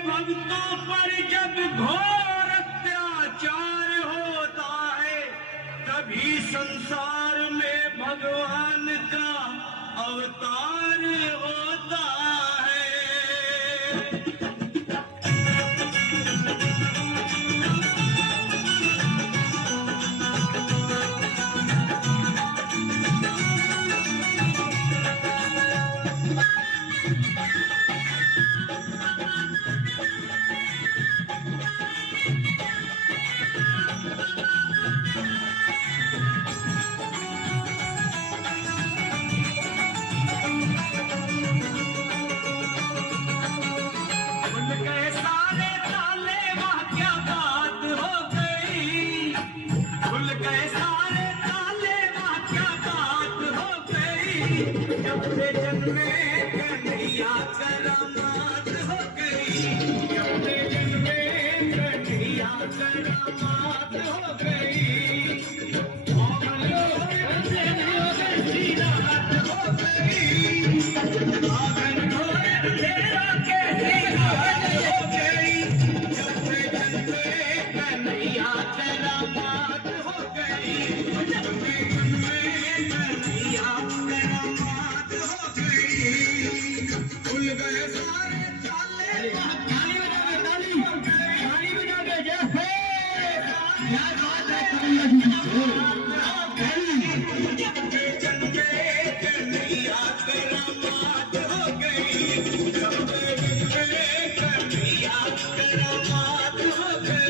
भक्तों पर जब घोर अत्याचार होता है, तभी संसार में भगवान का अवतार होता है। जब से जन्मे कन्हैया करामात हो गई, जब से जन्मे कन्हैया करामात हो गई, मोहन की रात हो गई, मोहन तेरा कैसी रात हो गई, जब से जन्मे कन्हैया करामात हो गई, जब से जन्मे कन्हैया खुल गए सारे ताले। ताली बजा के जय हो। क्या बात है, जब से जन्मे कन्हैया करामात हो गई, जब से जन्मे कन्हैया करामात हो गई।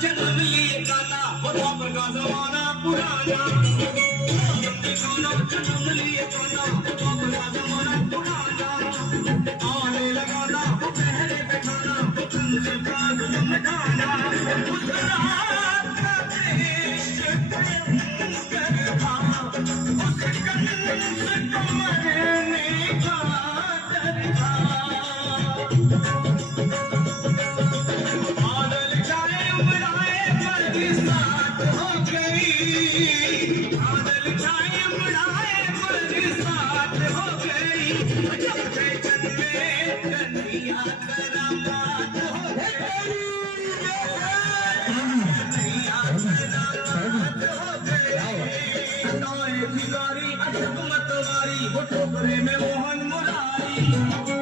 जन्म लिए गाना वो बाप का जमाना पुराना, जन्म लिए गाना वो बाप का जमाना पुराना, आने लगाना वो पहले बैठाना वो कंधे का गम गाना, उस रात का देश करता उस कंस को मरने का डरता। बरसात हो गई, बादल छाए मुड़ाए बरसात हो गई, जब से जन्मे कन्हैया करामात हो गई, कन्हैया करामात हो गई। कटाए भिखारी अटक मतवारी वो टोकरे में मोहन मुरारी,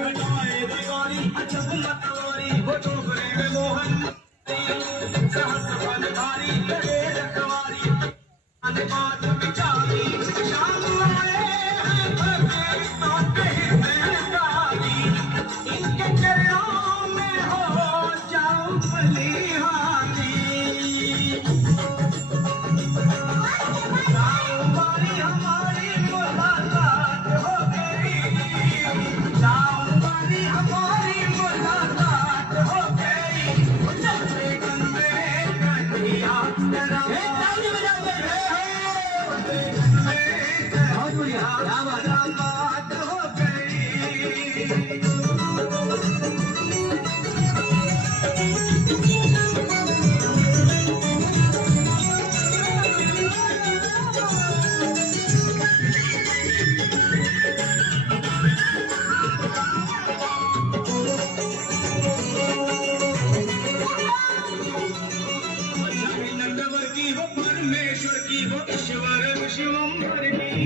कटाए भिखारी अटक मतवारी वो टोकरे में मोहन सहस भारी करे रखवारी, बात बिचारी शाम आए हैं भगवान हिस्सेदारी, इनके चरणों में हो जाऊं बलिहारी। हमारी हमारी मुलाकात हो गई, हमारी मुलाकात हो गई, जब से कन्हैया करामात हो गई। परमेश्वर की वो ईश्वर विश्वम्भर की,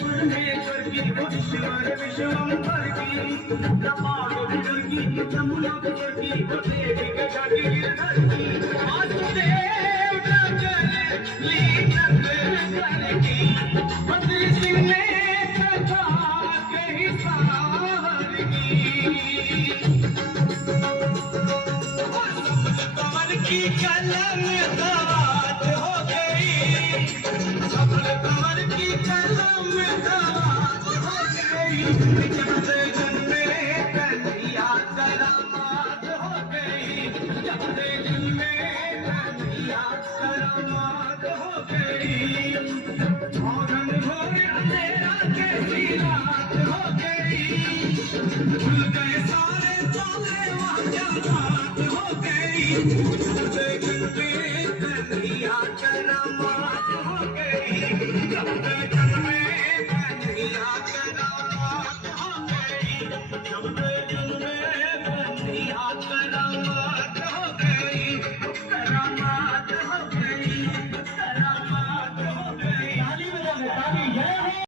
परमेश्वर की वो ईश्वर विश्वम्भर की, ब्रह्मा गोविंदर की जमुना गोबर की वो देवी गजा की गिरधर की, वासुदेव लीला की, बद्री सिंह ने कथा कही सार की, कमल की कलम दाद हो गई, कमल की कलम दाद हो गई, जब से जन्मे कन्हैया करामात हो गई, जब से जन्मे भूल गए सारे साले वहाँ क्या बात हो गई, चलते चलते कन्हैया शर्मात हो गई, चलते चलते